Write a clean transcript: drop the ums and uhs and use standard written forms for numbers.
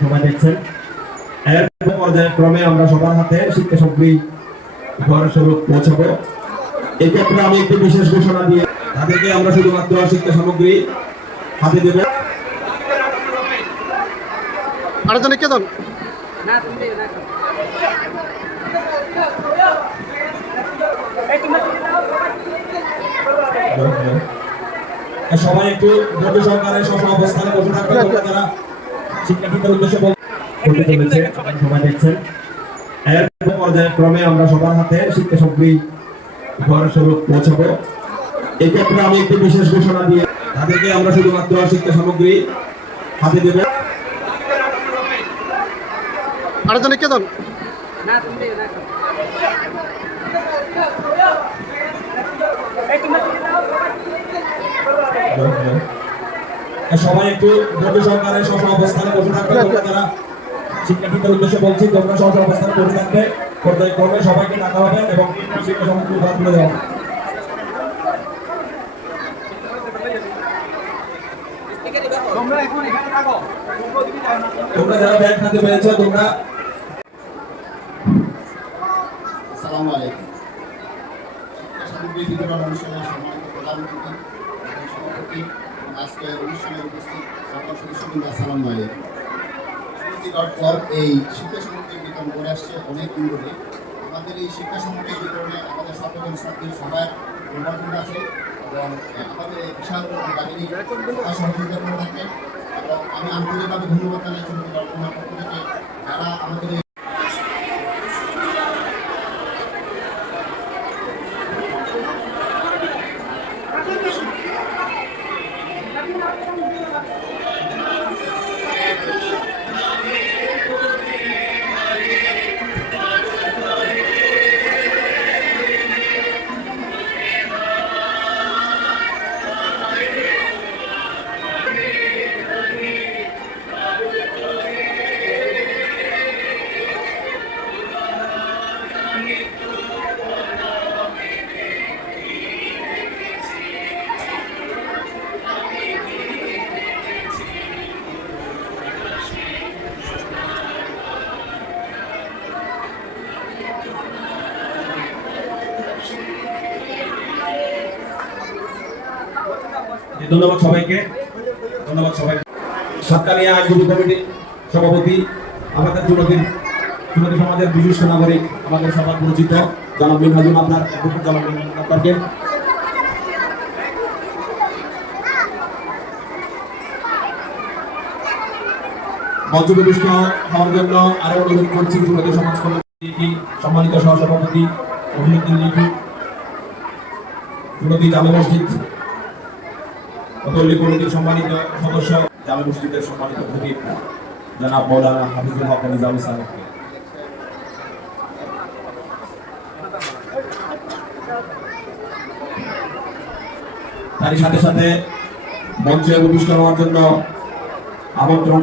সবাই দেখছেন এর পর্যায়ক্রমে আমরা সবার হাতে শিক্ষা সামগ্রী উপহার স্বরূপ পৌঁছাবো। এক্ষেত্রে আমি একটি বিশেষ ঘোষণা দিয়ে তাদেরকে আমরা শুধুমাত্র শিক্ষা সামগ্রী হাতে দেব। আরেকজন কে দেন সবাই একটু ধৈর্য সহকারে স্ব অবস্থানে বসে থাকবেন। যারা শিক্ষার্থীদের উদ্দেশ্যে বলতে চলেছে সবাই দেখছেন এর পর্যায়ক্রমে আমরা সবার হাতে শিক্ষা সামগ্রী উপহার স্বরূপ পৌঁছাবো। এক্ষেত্রে আমি একটি বিশেষ ঘোষণা দিয়ে তাদেরকে আমরা শুধুমাত্র শিক্ষা সামগ্রী হাতে দেব। আরেকজন কে দেন সবাই একটু ধৈর্য সহকারে স্ব অবস্থানে বসে থাকবে। যারা শিক্ষার্থীদের উদ্দেশ্যে বলছি তোমরা স্ব অবস্থানে বসে থাকবে। পর্যায়ক্রমে সবাইকে ডাকা হবে এবং শিক্ষা সামগ্রী উপহার তুলে দেওয়া হবে। তোমরা যারা ব্যাগ হাতে পেয়েছো তোমরা আসসালামু আলাইকুম। শিক্ষা সামগ্রী বিতরণ অনুষ্ঠানের সম্মানিত প্রধান অতিথি এবং সভাপতি এবং আজকের অনুষ্ঠানে উপস্থিত সকল সদস্যবৃন্দ আসসালামু আলাইকুম। সুনীতি.com এই শিক্ষা সামগ্রী বিতরণ করে আসছে অনেক দিন ধরে। আমাদের এই শিক্ষা সামগ্রী বিতরণে আমাদের সকল ছাত্রীর সবার অবদান আছে এবং আমাদের বিশাল বাহিনী সহযোগিতা করে থাকেন এবং আমি আন্তরিকভাবে ধন্যবাদ জানাই সুনীতি.com এর পক্ষ থেকে যারা আমাদের ধন্যবাদ সবাইকে। ধন্যবাদ সবাইকে। সাতকানিয়া আইনজীবী কমিটি সভাপতি আমাদের যুবতী সমাজের বিশিষ্ট নাগরিক আমাদের সবার পরিচিত জনাব মিনহাজুল আপনার আপনাকে মঞ্চবিষ্ট হওয়ার জন্য আরো অনুরোধ করছি যুবতী সমাজ কমিটি সম্মানিত সহসভাপতি মহিউদ্দিন লিটু, যুবতী জামে মসজিদ পল্লী কমিটির সম্মানিত সদস্য, জামে মসজিদের সম্মানিত খতিব জনাব মৌলানা হাফিজুল হক নিজামী সাহেবকে, তারই সাথে সাথে মঞ্চে উপবিষ্ট হওয়ার জন্য আমন্ত্রণ।